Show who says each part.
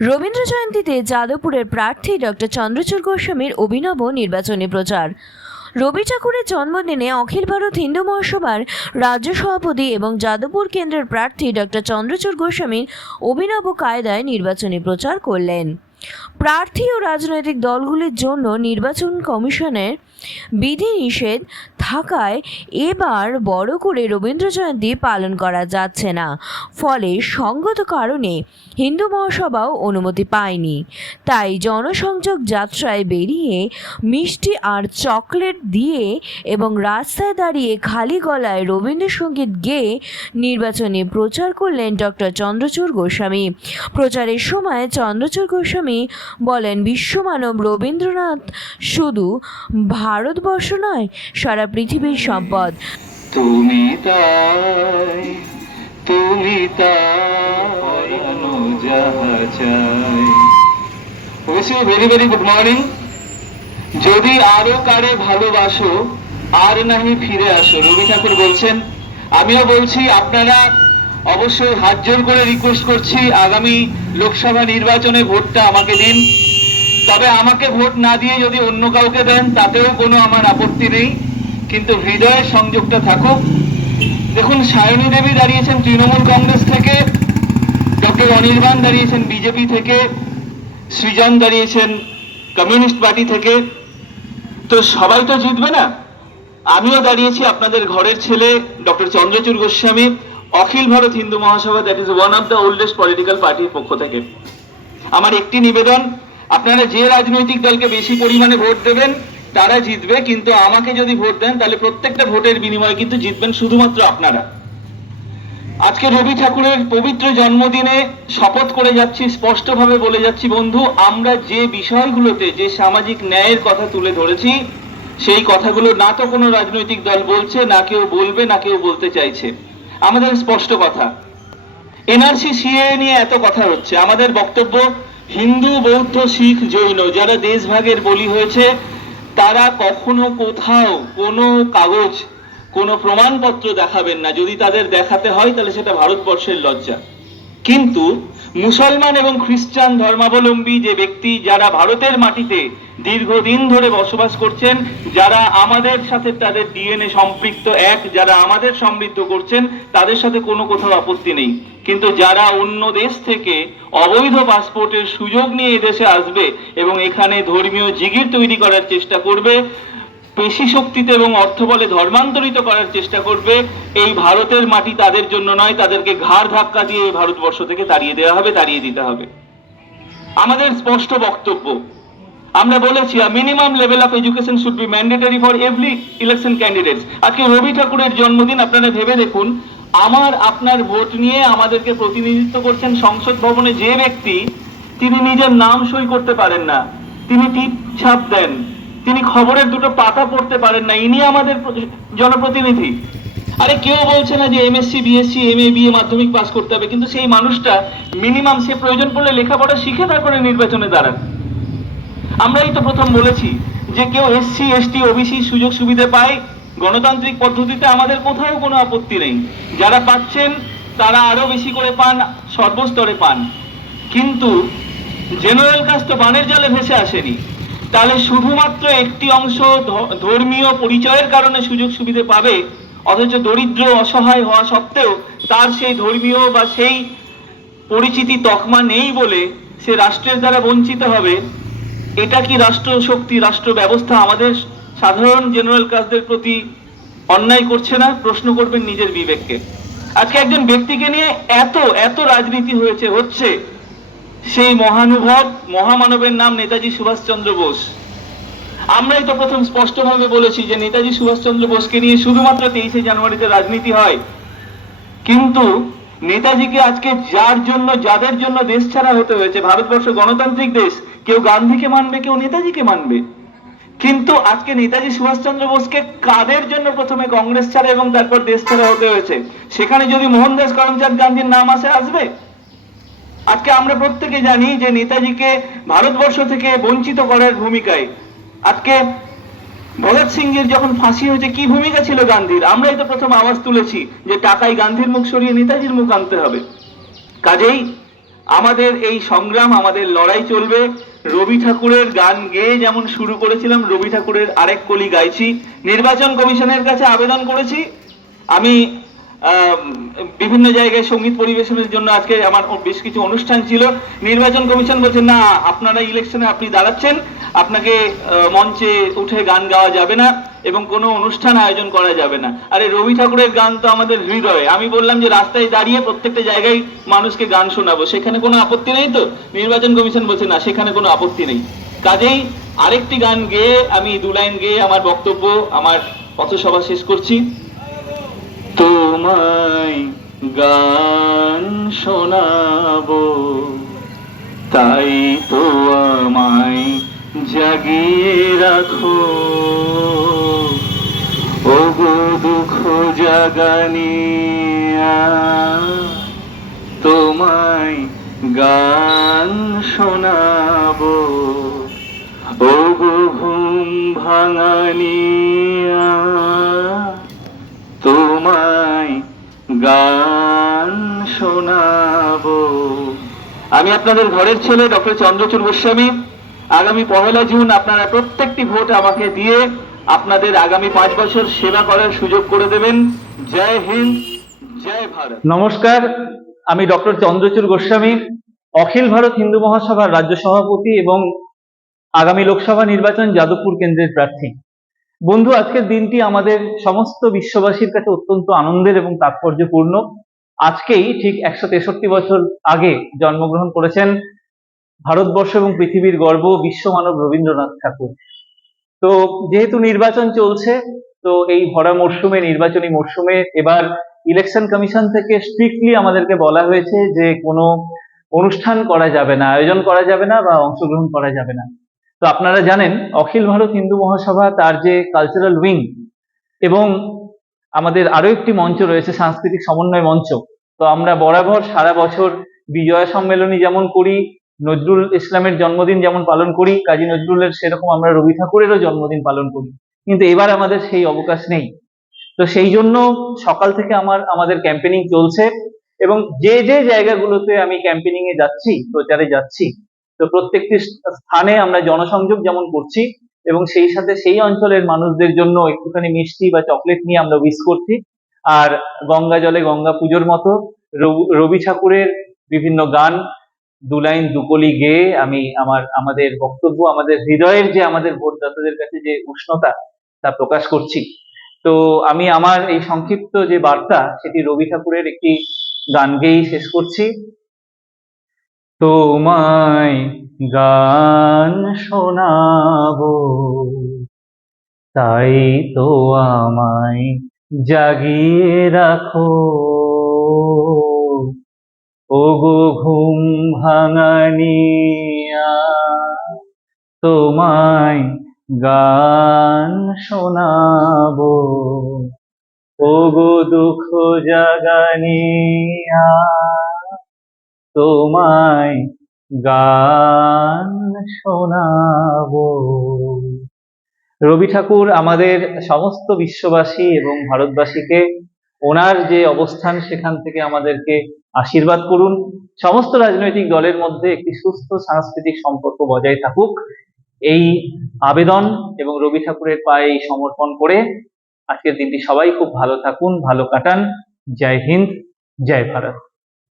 Speaker 1: রবীন্দ্র জয়ন্তীতে যাদবপুরের প্রার্থী ডক্টর চন্দ্রচূড় গোস্বামীর অভিনব নির্বাচনী প্রচার। রবি ঠাকুরের জন্মদিনে অখিল ভারত হিন্দু মহাসভার রাজ্য সভাপতি এবং যাদবপুর কেন্দ্রের প্রার্থী ডক্টর চন্দ্রচূড় গোস্বামীর অভিনব কায়দায় নির্বাচনী প্রচার করলেন। প্রার্থী ও রাজনৈতিক দলগুলির জন্য নির্বাচন কমিশনের বিধিনিষেধ থাকায় এবার বড় করে রবীন্দ্র জয়ন্তী পালন করা যাচ্ছে না। ফলে সঙ্গত কারণে হিন্দু মহাসভাও অনুমতি পায়নি। তাই জনসংযোগ যাত্রায় বেরিয়ে মিষ্টি আর চকলেট দিয়ে এবং রাস্তায় দাঁড়িয়ে খালি গলায় রবীন্দ্রসঙ্গীত গেয়ে নির্বাচনে প্রচার করলেন ডক্টর চন্দ্রচূড় গোস্বামী। প্রচারের সময় চন্দ্রচূড় গোস্বামী বলেন, বিশ্বমানব রবীন্দ্রনাথ শুধু ভারতবর্ষ নয়, সারা পৃথিবীর সম্পদ।
Speaker 2: তুমি তাই তুমি তাই ভেরি ভেরি গুড মর্নিং যদি আরও কারে ভালোবাসো, আর নাহি ফিরে আসো, রবি ঠাকুর বলছেন, আমিও বলছি, আপনারা অবশ্যই হাত জোর করে রিকোয়েস্ট করছি, আগামী লোকসভা নির্বাচনে ভোটটা আমাকে দিন। তবে আমাকে ভোট না দিয়ে যদি অন্য কাউকে দেন, তাতেও কোনো আমার আপত্তি নেই। কিন্তু হৃদয়ের সংযোগটা থাকুক। দেখুন, সায়নী দেবী দাঁড়িয়েছেন তৃণমূল কংগ্রেস থেকে, ডক্টর অনির্বাণ দাঁড়িয়েছেন বিজেপি থেকে, সৃজন দাঁড়িয়েছেন কমিউনিস্ট পার্টি থেকে। তো সবাই তো জিতবে না? আমিও দাঁড়িয়েছি আপনাদের ঘরের ছেলে, doctor Chandrachur Goswami, Akhil Bharat Hindu Mahasabha that is one of the oldest political পার্টির পক্ষ থেকে। আমার একটি নিবেদন আপনারা যে রাজনৈতিক দলকে বেশি পরিমাণে ভোট দেবেন, তারা জিতবে, কিন্তু আমাকে যদি ভোট দেন, তাহলে প্রত্যেকটা ভোটের বিনিময়ে কিন্তু জিতবেন শুধুমাত্র আপনারা। আজকে রবি ঠাকুরের পবিত্র জন্মদিনে শপথ করে যাচ্ছি, স্পষ্টভাবে বলে যাচ্ছি, বন্ধু, আমরা যে বিষয়গুলোতে যে সামাজিক ন্যায়ের কথা তুলে ধরেছি, সেই কথাগুলো না তো কোনো রাজনৈতিক দল বলছে, না কেউ বলবে, না কেউ বলতে চাইছে। আমাদের স্পষ্ট কথা, এনআরসি সিএ নিয়ে এত কথা হচ্ছে। আমাদের বক্তব্য হিন্দু, বৌদ্ধ, শিখ, জৈন যারা দেশভাগের বলি হয়েছে, তারা কখনো কোথাও কোনো কাগজ, কোনো প্রমাণপত্র দেখাবেন না। যদি তাদের দেখাতে হয়, তাহলে সেটা ভারতবর্ষের লজ্জা। কিন্তু মুসলমান এবং খ্রিস্টান ধর্মাবলম্বী যে ব্যক্তি যারা ভারতের মাটিতে দীর্ঘদিন ধরে বসবাস করছেন, যারা আমাদের সাথে তাদের ডিএনএ সম্পৃক্ত এক, যারা আমাদের সমৃদ্ধ করছেন, তাদের সাথে কোনো কোথাও আপত্তি নেই। কিন্তু যারা অন্য দেশ থেকে অবৈধ পাসপোর্টের সুযোগ নিয়ে এদেশে আসবে এবং এখানে ধর্মীয় জিগির তৈরি করার চেষ্টা করবে পেশি শক্তিতে এবং অর্থ বলে ধর্মান্তরিত করার চেষ্টা করবে। এই ভারতের মাটি তাদের জন্য নয়, তাদেরকে ঘাড় ধাক্কা দিয়ে ভারতবর্ষ থেকে তাড়িয়ে দেওয়া হবে, তাড়িয়ে দিতে হবে। আমাদের স্পষ্ট বক্তব্য, আমরা বলেছি minimum level of education should be mandatory for every election candidates আজকে রবি ঠাকুরের জন্মদিন, আপনারা ভেবে দেখুন, আমার, আপনার ভোট নিয়ে আমাদেরকে প্রতিনিধিত্ব করছেন সংসদ ভবনে যে ব্যক্তি, তিনি নিজের নাম সই করতে পারেন না। তিনি টিপ ছাপ দেন। তিনি খবরের দুটো পাতা পড়তে পারেন না, ইনি আমাদের জনপ্রতিনিধি। আরে কেউ বলছে না যে MSc BSc M A BA Madhyamik pass করতে হবে, কিন্তু সেই মানুষটা মিনিমাম সে প্রয়োজন পড়লে লেখাপড়া শিখে তারপরে নির্বাচনে দাঁড়ান। আমরাই তো প্রথম বলেছি যে কেউ এসসি এসটি ওবিসি সুযোগ সুবিধা পায়, গণতান্ত্রিক পদ্ধতিতে আমাদের কোথাও কোনো আপত্তি নেই। যারা পাচ্ছেন, তারা আরও বেশি করে পান, সর্বস্তরে পান। কিন্তু জেনারেল কাস্ট তো বানের জলে ভেসে আসেনি। তাহলে শুধুমাত্র একটি অংশ ধর্মীয় পরিচয়ের কারণে সুযোগ সুবিধা পাবে, অথচ দরিদ্র, অসহায় হওয়া সত্ত্বেও তার সেই ধর্মীয় বা সেই পরিচিতি তকমা নেই বলে সে রাষ্ট্রের দ্বারা বঞ্চিত হবে। এটা কি রাষ্ট্র শক্তি রাষ্ট্র ব্যবস্থা আমাদের সাধারণ জেনারেল কাজদের প্রতি অন্যায় করছে না? প্রশ্ন করবেন নিজের বিবেককে। আজকে একজন ব্যক্তিকে নিয়ে এত এত রাজনীতি হয়েছে, হচ্ছে। সেই মহানুভব, মহামানবের নাম নেতাজি সুভাষচন্দ্র বোস। আমরাই তো প্রথম স্পষ্টভাবে বলেছি যে নেতাজি সুভাষচন্দ্র বোসকে নিয়ে শুধুমাত্র তেইশে জানুয়ারিতে রাজনীতি হয়। কিন্তু নেতাজিকে আজকে যার জন্য, যাদের জন্য দেশ ছাড়া হতে হয়েছে, ভারতবর্ষ গণতান্ত্রিক দেশ, কেউ গান্ধীকে মানবে, কেউ নেতাজিকে মানবে। কিন্তু আজকে নেতাজি সুভাষচন্দ্র বোসকে কাদের জন্য প্রথমে কংগ্রেস ছাড়া এবং তারপর দেশ ছাড়া হতে হয়েছে? সেখানে যদি মোহনদাস করমচাঁদ গান্ধীর নাম আসে, আসবে? আজকে আমরা প্রত্যেকে জানি যে নেতাজিকে ভারতবর্ষ থেকে বঞ্চিত করার ভূমিকায়। আজকে ভগৎ সিংয়ের যখন ফাঁসি হয়েছে, কি ভূমিকা ছিল গান্ধীর? আমরাই তো প্রথম আওয়াজ তুলেছি যে টাকায় গান্ধীর মুখ সরিয়ে নেতাজির মুখ আনতে হবে। কাজেই আমাদের এই সংগ্রাম, আমাদের লড়াই চলবে। রবি ঠাকুরের গান গেয়ে যেমন শুরু করেছিলাম, রবি ঠাকুরের আরেক কলি গাইছি। নির্বাচন কমিশনের কাছে আবেদন করেছি। আমি বিভিন্ন জায়গায় সংগীত পরিবেশনের জন্য আজকে আমার বেশ কিছু অনুষ্ঠান ছিল। নির্বাচন কমিশন বলছে, না, আপনারা ইলেকশনে আপনি দাঁড়াচ্ছেন। আপনাকে মঞ্চে উঠে গান গাওয়া যাবে না এবং কোনো অনুষ্ঠান আয়োজন করা যাবে না। আরে, রবি ঠাকুরের গান তো আমাদের হৃদয়ে। আমি বললাম যে, রাস্তায় দাঁড়িয়ে প্রত্যেকটা জায়গায় মানুষকে গান শোনাবো। সেখানে কোনো আপত্তি নেই তো? নির্বাচন কমিশন বলছে, না, সেখানে কোনো আপত্তি নেই। কাজেই আরেকটি গান গেয়ে আমি দু লাইন গেয়ে আমার বক্তব্য, আমার পথসভা শেষ করছি। তোমায় গান শোনাবো। তাই তো আমায় জাগিয়ে রাখো। ও গো দুঃখ জাগানিয়া, তোমায় গান শোনাবো। ও গো ঘুম ভাঙানিয়া গান শোনাবো। আমি আপনাদের ঘরের ছেলে, ডক্টর চন্দ্রচূড় গোস্বামী। আগামী পহেলা জুন আপনারা প্রত্যেকটি ভোট আমাকে দিয়ে আপনাদের আগামী পাঁচ বছর সেবা করার সুযোগ করে দেবেন। জয় হিন্দ, জয় ভারত।
Speaker 3: নমস্কার, আমি ডক্টর চন্দ্রচূড় গোস্বামী, অখিল ভারত হিন্দু মহাসভার রাজ্য সভাপতি এবং আগামী লোকসভা নির্বাচন যাদবপুর কেন্দ্রের প্রার্থী। বন্ধু, আজকের দিনটি আমাদের সমস্ত বিশ্ববাসীর কাছে অত্যন্ত আনন্দের এবং তাৎপর্যপূর্ণ। আজকেই ঠিক একশো তেষট্টি বছর আগে জন্মগ্রহণ করেছেন ভারতবর্ষ এবং পৃথিবীর গর্ব বিশ্বমানব রবীন্দ্রনাথ ঠাকুর। তো, যেহেতু নির্বাচন চলছে, তো এই ভরা মরশুমে, নির্বাচনী মরশুমে এবার ইলেকশন কমিশন থেকে স্ট্রিক্টলি আমাদেরকে বলা হয়েছে যে কোনো অনুষ্ঠান করা যাবে না, আয়োজন করা যাবে না বা অংশগ্রহণ করা যাবে না। তো আপনারা জানেন, অখিল ভারত হিন্দু মহাসভা তার যে কালচারাল উইং এবং আমাদের আরও একটি মঞ্চ রয়েছে, সাংস্কৃতিক সমন্বয় মঞ্চ। তো আমরা বরাবর সারা বছর বিজয়া সম্মেলনী যেমন করি, নজরুল ইসলামের জন্মদিন যেমন পালন করি, কাজী নজরুলের সেরকম আমরা রবি ঠাকুরেরও জন্মদিন পালন করি। কিন্তু এবার আমাদের সেই অবকাশ নেই। তো সেই জন্য সকাল থেকে আমার, আমাদের ক্যাম্পেনিং চলছে এবং যে যে জায়গাগুলোতে আমি ক্যাম্পেনিং এ যাচ্ছি, প্রচারে যাচ্ছি তো প্রত্যেকটি স্থানে আমরা জনসংযোগ যেমন করছি এবং সেই সাথে সেই অঞ্চলের মানুষদের জন্য একটুখানি মিষ্টি বা চকলেট নিয়ে আমরা উইশ করছি। আর গঙ্গা জলে গঙ্গা পুজোর মতো রবি- রবি ঠাকুরের বিভিন্ন গান, দু লাইন দুকলি গেয়ে আমি আমার, আমাদের বক্তব্য, আমাদের হৃদয়ের যে আমাদের ভোটদাতাদের কাছে যে উষ্ণতা, তা প্রকাশ করছি। তো আমি আমার এই সংক্ষিপ্ত যে বার্তা, সেটি রবি ঠাকুরের একটি গান গেয়েই শেষ করছি। তোমায় গান শোনাবো। তাই তো আমায় জাগিয়ে রাখো। ওগো ঘুম ভাঙানিয়া, তোমায় গান শোনাবো। ওগো দুঃখ জাগানিয়া তোমায় গান শোনাবো। রবি ঠাকুর আমাদের সমস্ত বিশ্ববাসী এবং ভারতবাসীকে ওনার যে অবস্থান, সেখান থেকে আমাদেরকে আশীর্বাদ করুন। সমস্ত রাজনৈতিক দলের মধ্যে একটি সুস্থ সাংস্কৃতিক সম্পর্ক বজায় থাকুক। এই আবেদন এবং রবি ঠাকুরের পায়ে সমর্পণ করে আজকের দিনটি সবাই খুব ভালো থাকুন, ভালো কাটান। জয় হিন্দ, জয় ভারত।